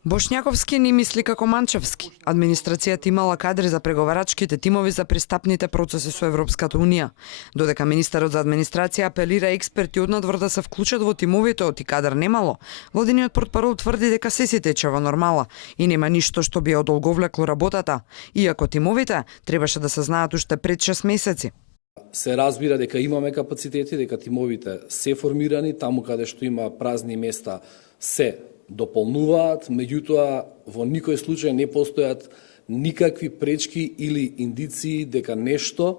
Бошњаковски не мисли како Манчевски. Администрацијата имала кадри за преговарачките тимови за пристапните процеси со Европската Унија. Додека министерот за администрација апелира експерти од надвор да се вклучат во тимовите, оти кадар немало, владиниот портпарол тврди дека се си тече во нормала и нема ништо што би одолговлекло работата, иако тимовите требаше да се знаат уште пред 6 месеци. Се разбира дека имаме капацитети, дека тимовите се формирани, таму каде што има празни места се дополнуваат, меѓутоа во никој случај не постојат никакви пречки или индиции дека нешто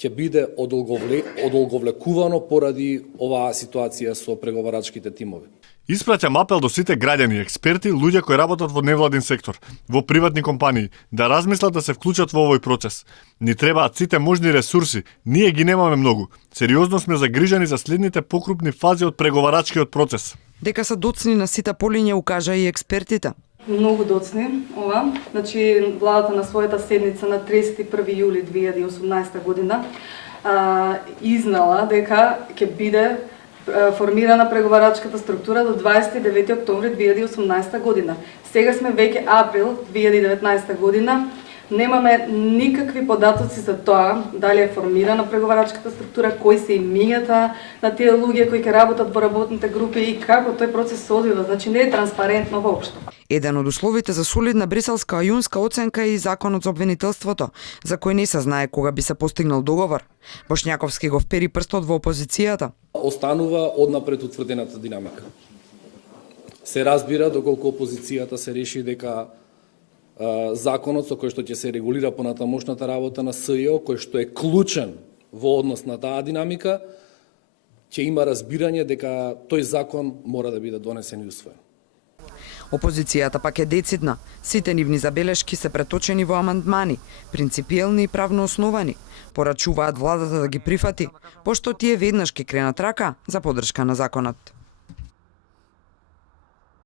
ќе биде одолговлекувано поради оваа ситуација со преговарачките тимови. Испраќам апел до сите граѓани, експерти, луѓе кои работат во невладин сектор, во приватни компании, да размислат да се вклучат во овој процес. Ни требаат сите можни ресурси, ние ги немаме многу. Сериозно сме загрижени за следните покрупни фази од преговарачкиот процес. Дека се доцни на сите полиња, укажа и експертите. Многу доцни ова. Значи, владата на својата седница на 31 јули 2018 година изнала дека ќе биде формирана преговарачката структура до 29 октомври 2018 година. Сега сме веќе април 2019 година. Немаме никакви податоци за тоа дали е формирана преговарачката структура, кои се имињата на тие луѓе кои ќе работат во работните групи и како тој процес се одвива. Значи не е транспарентно воопшто. Еден од условите за солидна бриселска јунска оценка е и законот за обвинителството, за кој не се знае кога би се постигнал договор. Бошњаковски го впери прстот во опозицијата. Останува однапред утврдената динамика. Се разбира доколку опозицијата се реши дека законот со кој што ќе се регулира понатамошната работа на СЈО, кој што е клучен во однос на таа динамика, ќе има разбирање дека тој закон мора да биде донесен и усвоен. Опозицијата пак е децидна. Сите нивни забелешки се преточени во амандмани, принципиелни и правно основани. Порачуваат владата да ги прифати, пошто тие веднаш ќе кренат рака за поддршка на законот.